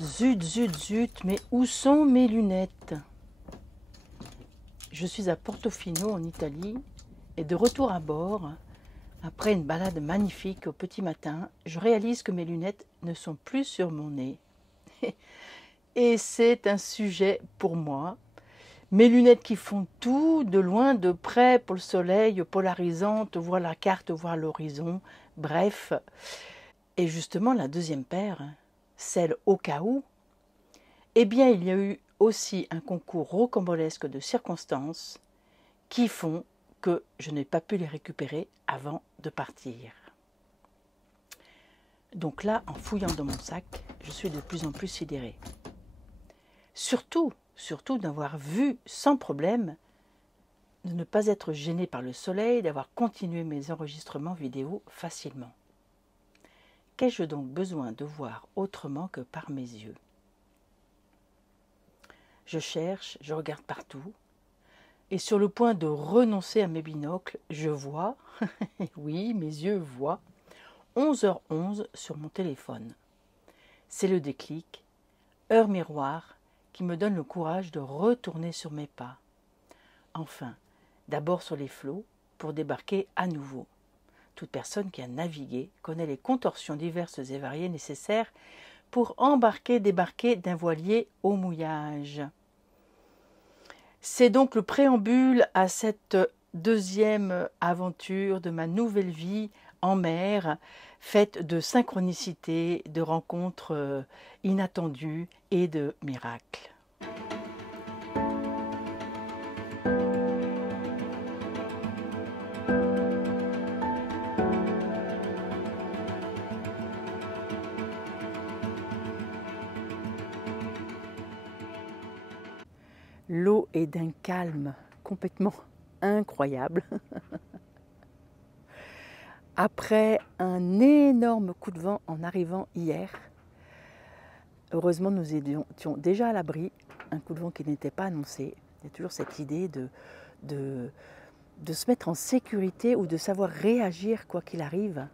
Zut, zut, zut, mais où sont mes lunettes? Je suis à Portofino en Italie et de retour à bord, après une balade magnifique au petit matin, je réalise que mes lunettes ne sont plus sur mon nez. Et c'est un sujet pour moi. Mes lunettes qui font tout, de loin, de près, pour le soleil, polarisante, voir la carte, voir l'horizon, bref. Et justement, la deuxième paire, celle au cas où, eh bien, il y a eu aussi un concours rocambolesque de circonstances qui font que je n'ai pas pu les récupérer avant de partir. Donc là, en fouillant dans mon sac, je suis de plus en plus sidérée. Surtout d'avoir vu sans problème, de ne pas être gênée par le soleil, d'avoir continué mes enregistrements vidéo facilement. Qu'ai-je donc besoin de voir autrement que par mes yeux? Je cherche, je regarde partout, et sur le point de renoncer à mes binocles, je vois, oui, mes yeux voient, 11h11 sur mon téléphone. C'est le déclic, heure miroir, qui me donne le courage de retourner sur mes pas. Enfin, d'abord sur les flots, pour débarquer à nouveau. Toute personne qui a navigué connaît les contorsions diverses et variées nécessaires pour embarquer, débarquer d'un voilier au mouillage. C'est donc le préambule à cette deuxième aventure de ma nouvelle vie en mer, faite de synchronicité, de rencontres inattendues et de miracles. L'eau est d'un calme complètement incroyable. Après un énorme coup de vent en arrivant hier, heureusement nous étions déjà à l'abri, un coup de vent qui n'était pas annoncé. Il y a toujours cette idée de se mettre en sécurité ou de savoir réagir quoi qu'il arrive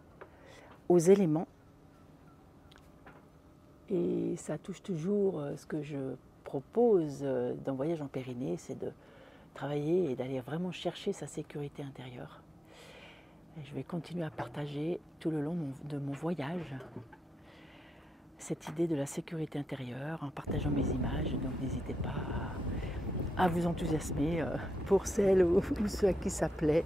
aux éléments. Et ça touche toujours ce que je propose dans Voyage en Pyrénées, c'est de travailler et d'aller vraiment chercher sa sécurité intérieure. Et je vais continuer à partager tout le long de mon voyage cette idée de la sécurité intérieure en partageant mes images. Donc n'hésitez pas à vous enthousiasmer pour celles ou ceux à qui ça plaît.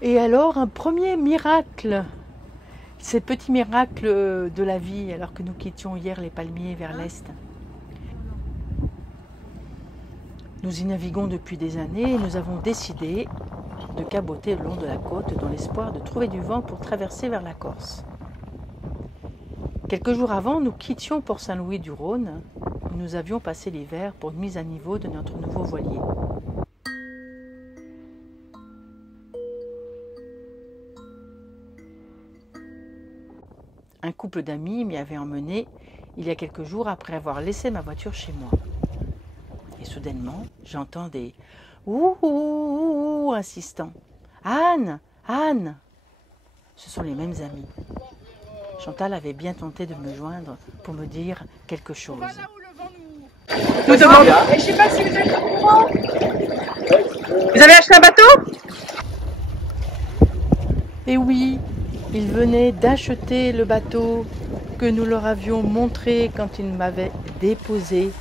Et alors, un premier miracle, ces petits miracles de la vie, alors que nous quittions hier les palmiers vers l'est. Nous y naviguons depuis des années et nous avons décidé de caboter le long de la côte dans l'espoir de trouver du vent pour traverser vers la Corse. Quelques jours avant, nous quittions Port-Saint-Louis-du-Rhône, où nous avions passé l'hiver pour une mise à niveau de notre nouveau voilier. Un couple d'amis m'y avait emmené il y a quelques jours après avoir laissé ma voiture chez moi. Et soudainement, j'entends des « ouh » insistants. « Anne, Anne !» Ce sont les mêmes amis. Chantal avait bien tenté de me joindre pour me dire quelque chose. Nous demandons. Je ne sais pas si vous êtes au courant. Vous avez acheté un bateau? Et oui, ils venaient d'acheter le bateau que nous leur avions montré quand ils m'avaient déposé.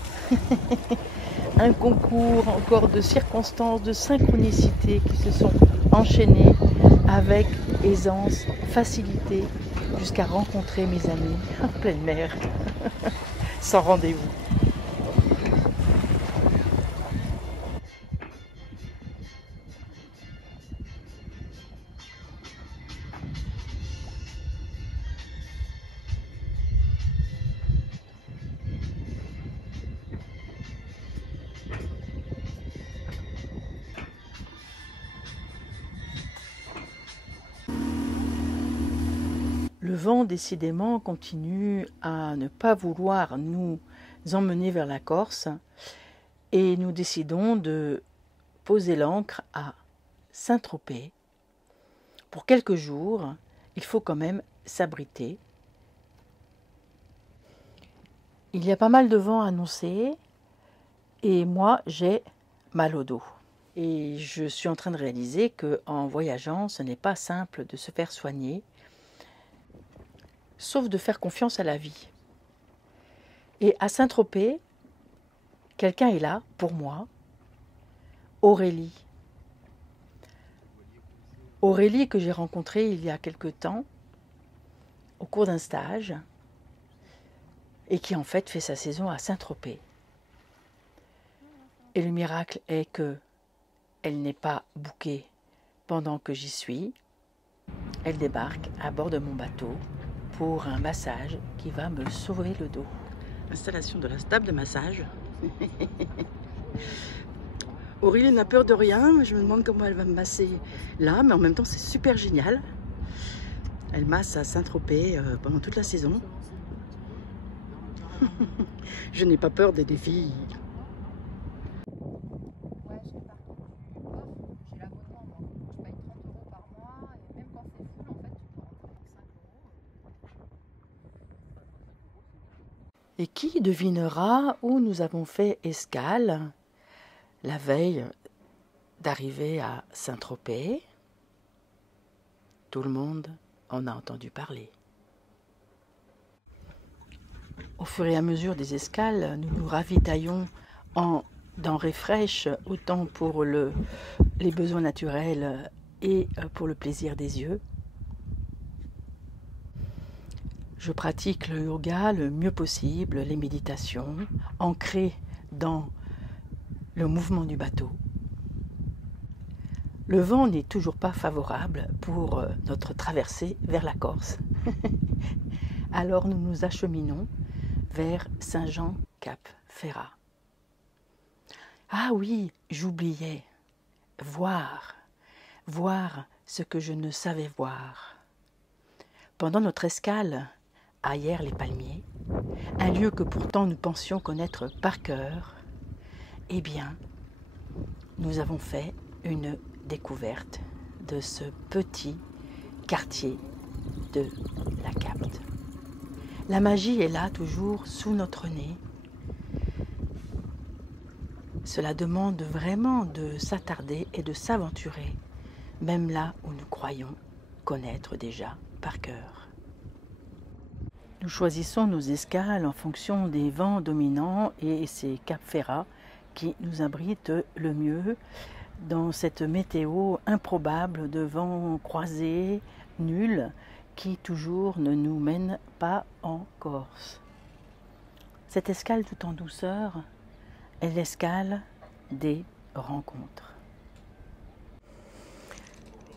Un concours encore de circonstances, de synchronicité qui se sont enchaînées avec aisance, facilité, jusqu'à rencontrer mes amis en pleine mer, sans rendez-vous. Le vent, décidément, continue à ne pas vouloir nous emmener vers la Corse et nous décidons de poser l'ancre à Saint-Tropez. Pour quelques jours, il faut quand même s'abriter. Il y a pas mal de vent annoncé et moi j'ai mal au dos. Et je suis en train de réaliser qu'en voyageant, ce n'est pas simple de se faire soigner, sauf de faire confiance à la vie. Et à Saint-Tropez, quelqu'un est là pour moi, Aurélie. Aurélie que j'ai rencontrée il y a quelque temps au cours d'un stage et qui en fait fait sa saison à Saint-Tropez. Et le miracle est que elle n'est pas bookée pendant que j'y suis. Elle débarque à bord de mon bateau pour un massage qui va me sauver le dos. Installation de la table de massage. Aurélie n'a peur de rien, je me demande comment elle va me masser là, mais en même temps c'est super génial. Elle masse à Saint-Tropez pendant toute la saison. Je n'ai pas peur des défis. Ouais, je sais pas. J'ai l'abonnement, moi. Je paye 30 € par mois. Et même quand c'est full, en fait, tu peux rentrer pour 5 €. Et qui devinera où nous avons fait escale la veille d'arriver à Saint-Tropez? Tout le monde en a entendu parler. Au fur et à mesure des escales, nous nous ravitaillons en denrées fraîches, autant pour les besoins naturels et pour le plaisir des yeux. Je pratique le yoga le mieux possible, les méditations, ancrées dans le mouvement du bateau. Le vent n'est toujours pas favorable pour notre traversée vers la Corse. Alors nous nous acheminons vers Saint-Jean-Cap-Ferrat. Ah oui, j'oubliais, voir ce que je ne savais voir. Pendant notre escale à Hyères-les-Palmiers, un lieu que pourtant nous pensions connaître par cœur, eh bien, nous avons fait une découverte de ce petit quartier de la Capte. La magie est là, toujours sous notre nez. Cela demande vraiment de s'attarder et de s'aventurer, même là où nous croyons connaître déjà par cœur. Nous choisissons nos escales en fonction des vents dominants et c'est Cap-Ferrat qui nous abrite le mieux dans cette météo improbable de vents croisés, nuls, qui toujours ne nous mène pas en Corse. Cette escale tout en douceur est l'escale des rencontres.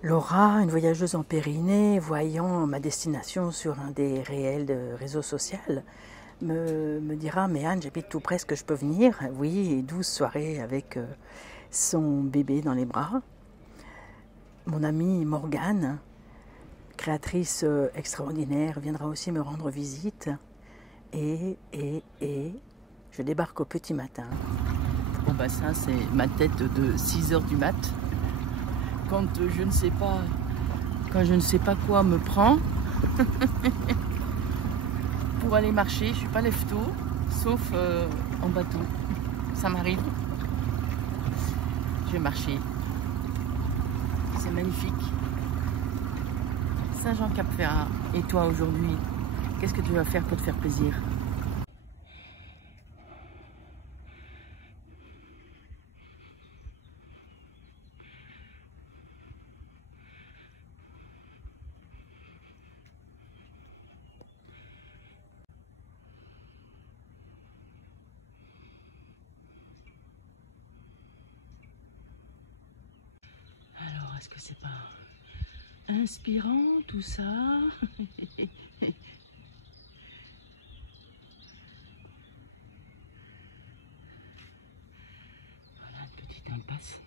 Laura, une voyageuse en Périnée, voyant ma destination sur un des réels de réseau social, me dira « Mais Anne, j'habite tout près, est-ce que je peux venir ?» Oui, et 12 soirées avec son bébé dans les bras. Mon amie Morgane, créatrice extraordinaire, viendra aussi me rendre visite. Et je débarque au petit matin. Bon bah ça c'est ma tête de 6 h du mat. Quand je ne sais pas quoi me prend pour aller marcher, je suis pas lève-tôt, sauf en bateau. Ça m'arrive. Je vais marcher. C'est magnifique. Saint-Jean-Cap-Ferrat. Et toi aujourd'hui, qu'est-ce que tu vas faire pour te faire plaisir ? Alors, est-ce que c'est pas inspirant tout ça? Voilà une petite impasse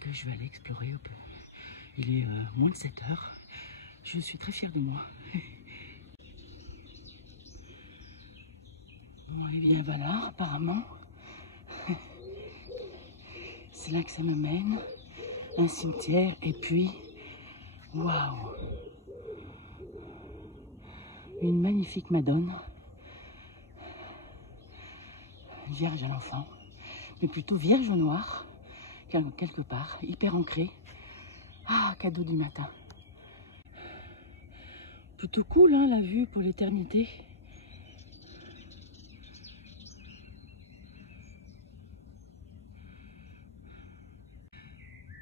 que je vais aller explorer. Il est moins de 7 h. Je suis très fière de moi. Bon, et bien voilà, apparemment, c'est là que ça me mène. Un cimetière et puis, waouh, une magnifique Madone. vierge à l'enfant, mais plutôt vierge au noir, quelque part, hyper ancré. Ah, cadeau du matin. Plutôt cool, hein, la vue pour l'éternité.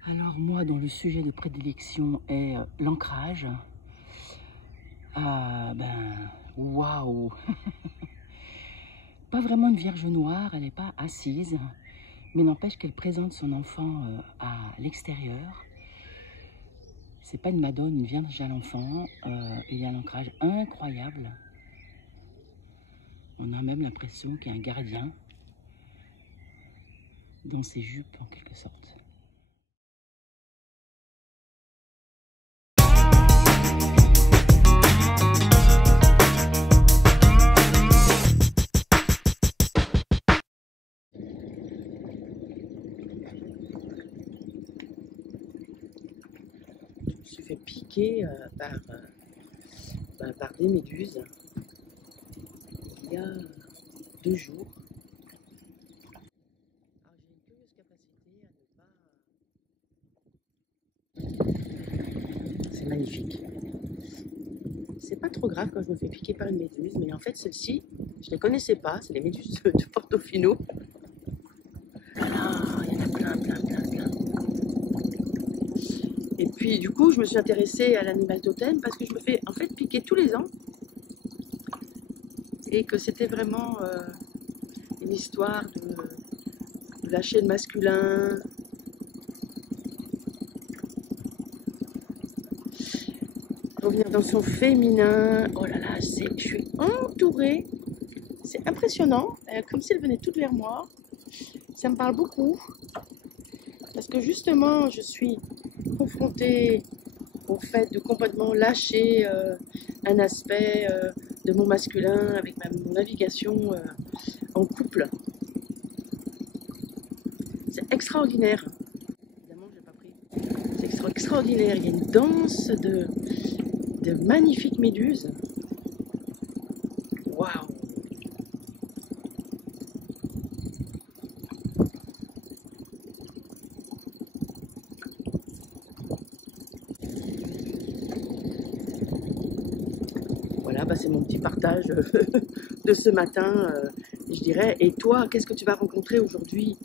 Alors moi, dont le sujet de prédilection est l'ancrage, waouh. Pas vraiment une vierge noire, elle n'est pas assise, mais n'empêche qu'elle présente son enfant à l'extérieur. C'est pas une madone, une vierge à l'enfant. Il y a un ancrage incroyable. On a même l'impression qu'il y a un gardien dans ses jupes en quelque sorte. Je me suis fait piquer par des méduses il y a 2 jours. Alors j'ai une curieuse capacité à ne pas... C'est magnifique. C'est pas trop grave quand je me fais piquer par une méduse, mais en fait celles-ci, je les connaissais pas, c'est les méduses de Portofino. Voilà, il y en a plein. Et puis du coup, je me suis intéressée à l'animal totem parce que je me fais en fait piquer tous les ans. Et que c'était vraiment une histoire de lâcher le masculin. Revenir dans son féminin. Oh là là, je suis entourée. C'est impressionnant, comme si elle venait toute vers moi. Ça me parle beaucoup. Parce que justement, je suis confrontée au fait de complètement lâcher un aspect de mon masculin avec mon navigation en couple. C'est extraordinaire. Évidemment, je l'ai pas pris. C'est extraordinaire. Il y a une danse de magnifiques méduses. Waouh! Voilà, c'est mon petit partage de ce matin, je dirais. Et toi, qu'est-ce que tu vas rencontrer aujourd'hui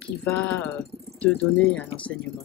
qui va te donner un enseignement?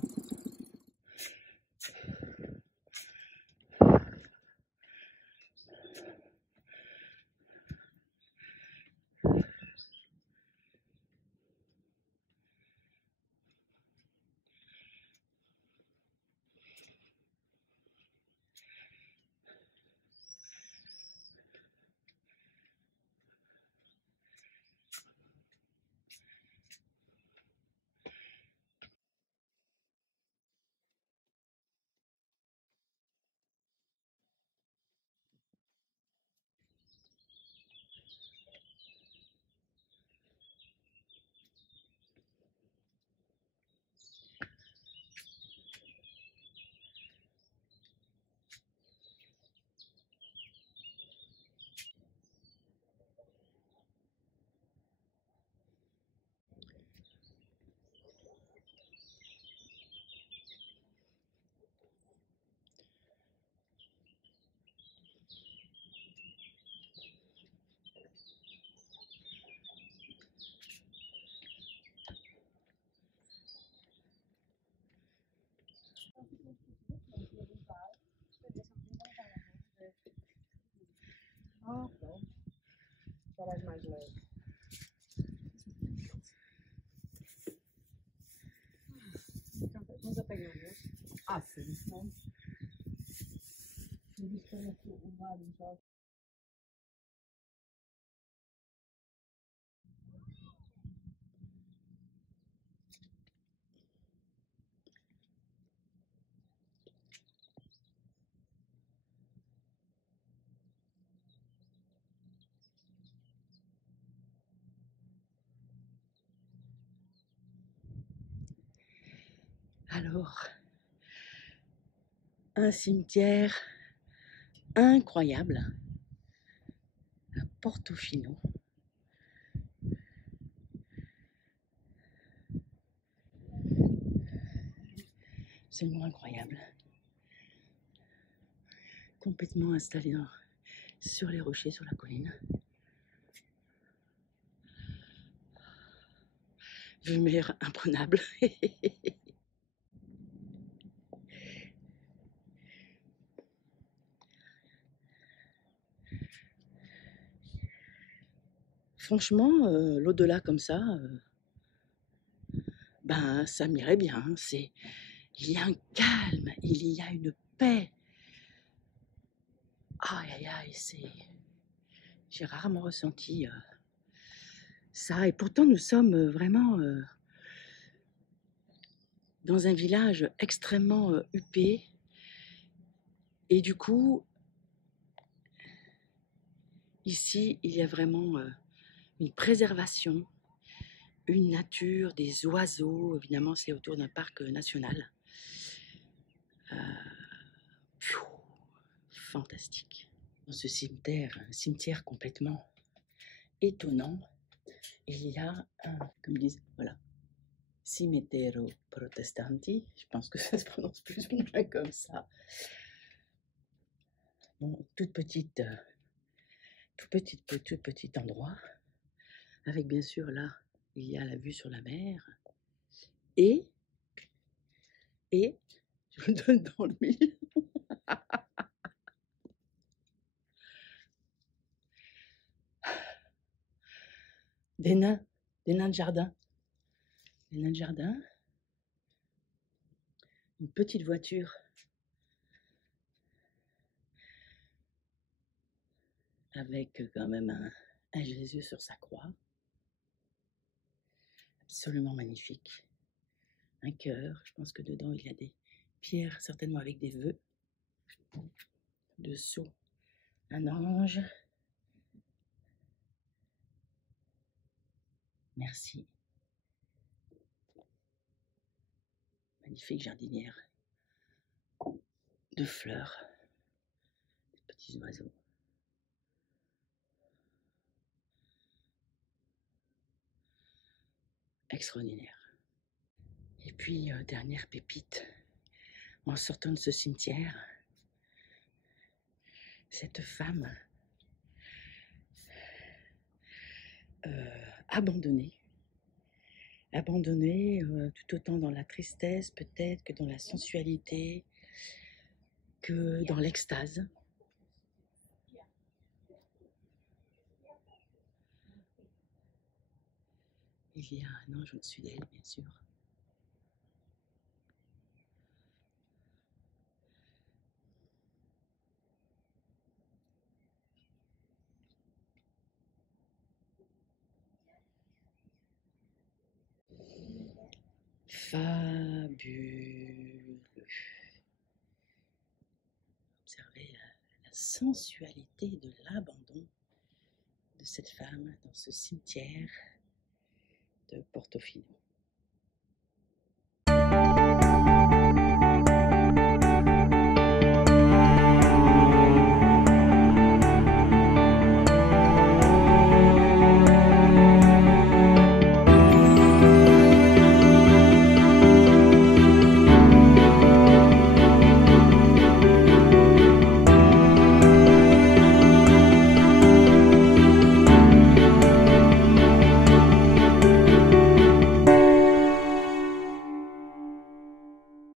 Mais leve. Não já peguei o gosto. Ah, sim. O Mário já. Alors, un cimetière incroyable à Portofino. absolument incroyable. Complètement installé sur les rochers, sur la colline. Vue mer imprenable. Franchement, l'au-delà comme ça, ben ça m'irait bien. Il y a un calme, il y a une paix. Aïe aïe aïe, j'ai rarement ressenti ça. Et pourtant nous sommes vraiment dans un village extrêmement huppé. Et du coup, ici, il y a vraiment une préservation, une nature, des oiseaux. Évidemment, c'est autour d'un parc national. Fantastique. Dans ce cimetière complètement étonnant, il y a comme ils disent, voilà, Cimitero Protestanti. Je pense que ça se prononce plus ou moins comme ça. Bon, tout petit endroit, avec bien sûr là, il y a la vue sur la mer, et je vous donne dans le mille, des nains de jardin, une petite voiture avec quand même un Jésus sur sa croix, absolument magnifique. Un cœur, je pense que dedans il y a des pierres, certainement avec des vœux. Dessous, un ange. Merci. Magnifique jardinière de fleurs, des petits oiseaux. Extraordinaire. Et puis, dernière pépite, en sortant de ce cimetière, cette femme abandonnée, tout autant dans la tristesse peut-être que dans la sensualité, que dans l'extase. Il y a un ange au-dessus d'elle, bien sûr. Fabuleux. Observez la sensualité de l'abandon de cette femme dans ce cimetière de Portofino.